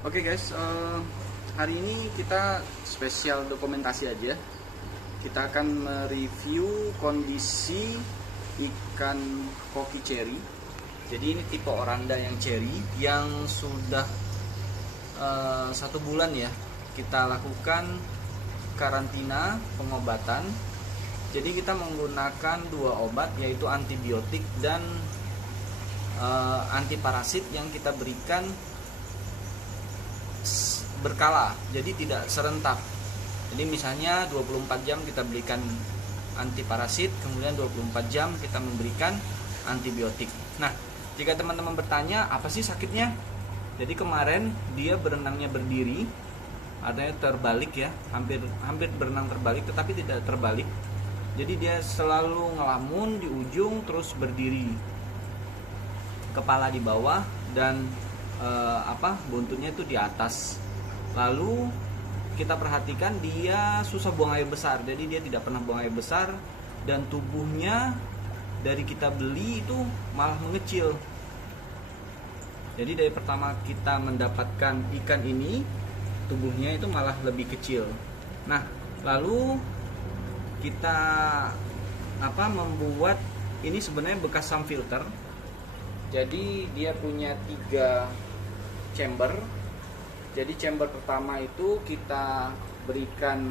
Oke guys, hari ini kita spesial dokumentasi aja. Kita akan mereview kondisi ikan koki cherry. Jadi ini tipe oranda yang cherry yang sudah 1 bulan ya kita lakukan karantina pengobatan. Jadi kita menggunakan 2 obat, yaitu antibiotik dan antiparasit yang kita berikan berkala, jadi tidak serentak. Jadi misalnya 24 jam kita berikan antiparasit, kemudian 24 jam kita memberikan antibiotik. Nah, jika teman-teman bertanya apa sih sakitnya? Jadi kemarin dia berenangnya berdiri, artinya terbalik ya, hampir berenang terbalik tetapi tidak terbalik. Jadi dia selalu ngelamun di ujung terus berdiri, kepala di bawah dan buntutnya itu di atas. Lalu kita perhatikan dia susah buang air besar, jadi dia tidak pernah buang air besar, dan tubuhnya dari kita beli itu malah mengecil. Jadi dari pertama kita mendapatkan ikan ini, tubuhnya itu malah lebih kecil. Nah, lalu kita membuat ini sebenarnya bekas sump filter. Jadi dia punya 3 chamber. Jadi chamber pertama itu kita berikan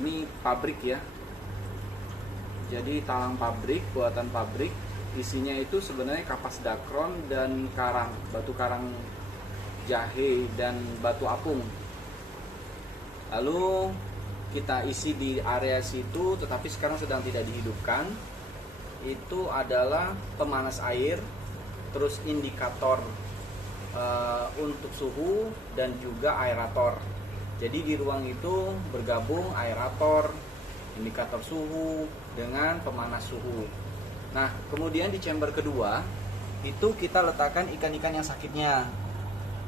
ini pabrik ya. Jadi talang pabrik, buatan pabrik. Isinya itu sebenarnya kapas dakron dan karang, batu karang jahe dan batu apung. Lalu kita isi di area situ, tetapi sekarang sedang tidak dihidupkan. Itu adalah pemanas air, terus indikator untuk suhu dan juga aerator. Jadi di ruang itu bergabung aerator, indikator suhu dengan pemanas suhu. Nah, kemudian di chamber kedua itu kita letakkan ikan-ikan yang sakitnya.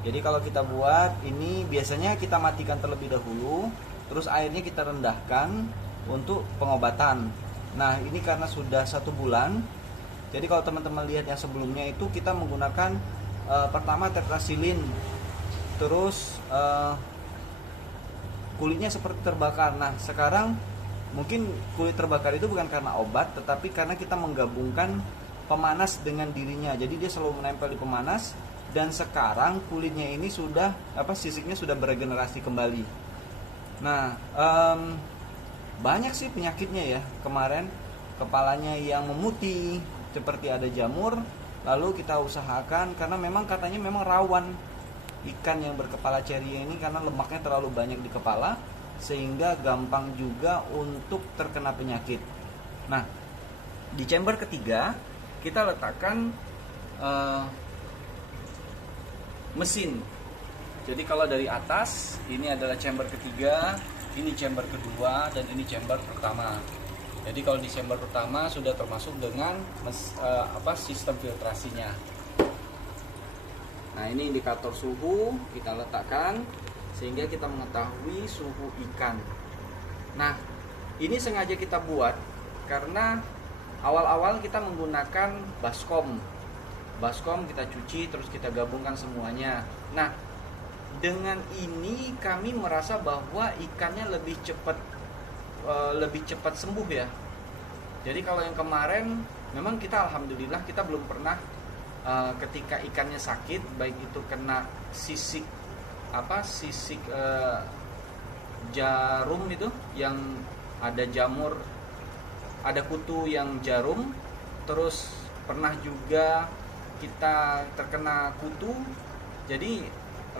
Jadi kalau kita buat ini biasanya kita matikan terlebih dahulu, terus airnya kita rendahkan untuk pengobatan. Nah, ini karena sudah 1 bulan. Jadi kalau teman-teman lihat yang sebelumnya itu kita menggunakan pertama tetrasilin, terus kulitnya seperti terbakar. Nah, sekarang mungkin kulit terbakar itu bukan karena obat, tetapi karena kita menggabungkan pemanas dengan dirinya. Jadi dia selalu menempel di pemanas, dan sekarang kulitnya ini sudah sisiknya sudah beregenerasi kembali. Nah, banyak sih penyakitnya ya. Kemarin kepalanya yang memutih seperti ada jamur. Lalu kita usahakan, karena memang katanya memang rawan ikan yang berkepala cherry ini karena lemaknya terlalu banyak di kepala, sehingga gampang juga untuk terkena penyakit. Nah, di chamber ketiga kita letakkan mesin. Jadi kalau dari atas ini adalah chamber ketiga, ini chamber kedua, dan ini chamber pertama. Jadi kalau di chamber pertama sudah termasuk dengan sistem filtrasinya. Nah, ini indikator suhu kita letakkan sehingga kita mengetahui suhu ikan. Nah, ini sengaja kita buat karena awal-awal kita menggunakan baskom. Baskom kita cuci terus kita gabungkan semuanya. Nah, dengan ini kami merasa bahwa ikannya lebih cepat sembuh ya. Jadi kalau yang kemarin memang kita alhamdulillah kita belum pernah ketika ikannya sakit, baik itu kena sisik jarum itu yang ada jamur, ada kutu yang jarum, terus pernah juga kita terkena kutu. Jadi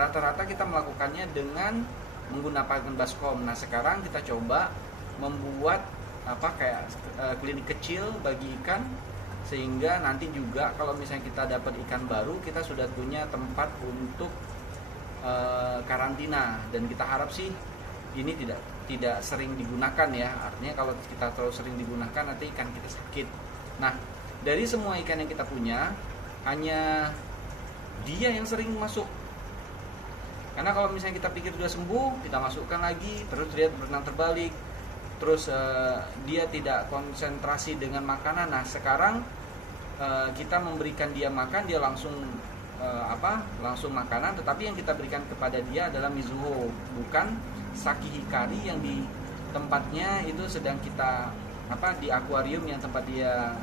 rata-rata kita melakukannya dengan menggunakan baskom. Nah, sekarang kita coba membuat klinik kecil bagi ikan, sehingga nanti juga kalau misalnya kita dapat ikan baru, kita sudah punya tempat untuk karantina. Dan kita harap sih ini tidak sering digunakan ya. Artinya kalau kita terlalu sering digunakan nanti ikan kita sakit. Nah, dari semua ikan yang kita punya hanya dia yang sering masuk. Karena kalau misalnya kita pikir sudah sembuh, kita masukkan lagi, terus dia berenang terbalik, terus dia tidak konsentrasi dengan makanan. Nah, sekarang kita memberikan dia makan, dia langsung langsung makanan, tetapi yang kita berikan kepada dia adalah mizuho, bukan saki hikari yang di tempatnya itu sedang kita di akuarium yang tempat dia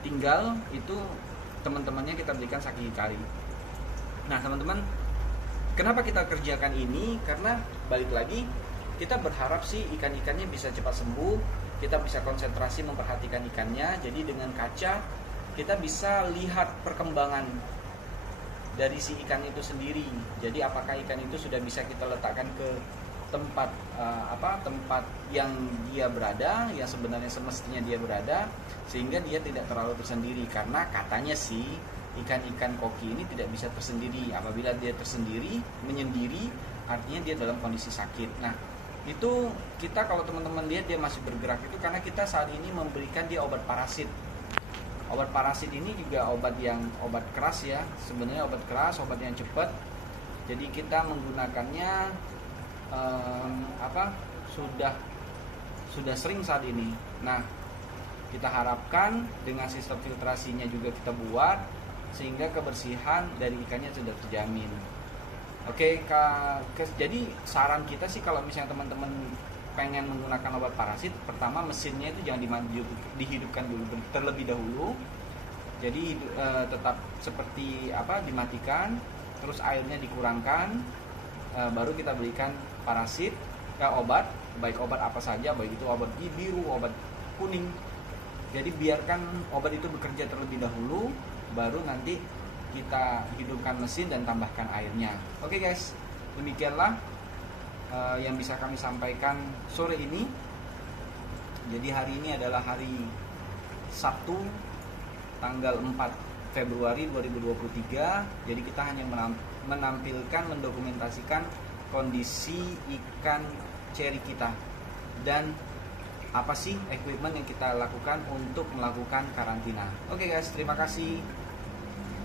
tinggal itu teman-temannya kita berikan saki hikari. Nah teman-teman, kenapa kita kerjakan ini? Karena balik lagi kita berharap sih ikan-ikannya bisa cepat sembuh, kita bisa konsentrasi memperhatikan ikannya. Jadi dengan kaca kita bisa lihat perkembangan dari si ikan itu sendiri. Jadi apakah ikan itu sudah bisa kita letakkan ke tempat tempat yang dia berada, yang sebenarnya semestinya dia berada, sehingga dia tidak terlalu tersendiri. Karena katanya sih ikan-ikan koki ini tidak bisa tersendiri. Apabila dia tersendiri, menyendiri, artinya dia dalam kondisi sakit. Nah itu kita kalau teman-teman lihat dia masih bergerak itu karena kita saat ini memberikan dia obat parasit. Obat parasit ini juga obat keras ya, sebenarnya obat keras, obat yang cepat. Jadi kita menggunakannya sudah sering saat ini. Nah, kita harapkan dengan sistem filtrasinya juga kita buat sehingga kebersihan dari ikannya sudah terjamin. Oke, jadi saran kita sih kalau misalnya teman-teman pengen menggunakan obat parasit, pertama mesinnya itu jangan dihidupkan dulu terlebih dahulu. Jadi tetap seperti dimatikan, terus airnya dikurangkan, baru kita berikan parasit, obat, baik obat apa saja, baik itu obat biru, obat kuning. Jadi biarkan obat itu bekerja terlebih dahulu, baru nanti kita hidupkan mesin dan tambahkan airnya. Oke guys, demikianlah yang bisa kami sampaikan sore ini. Jadi hari ini adalah hari Sabtu tanggal 4 Februari 2023. Jadi kita hanya menampilkan, mendokumentasikan kondisi ikan ceri kita dan apa sih equipment yang kita lakukan untuk melakukan karantina. Oke guys, terima kasih.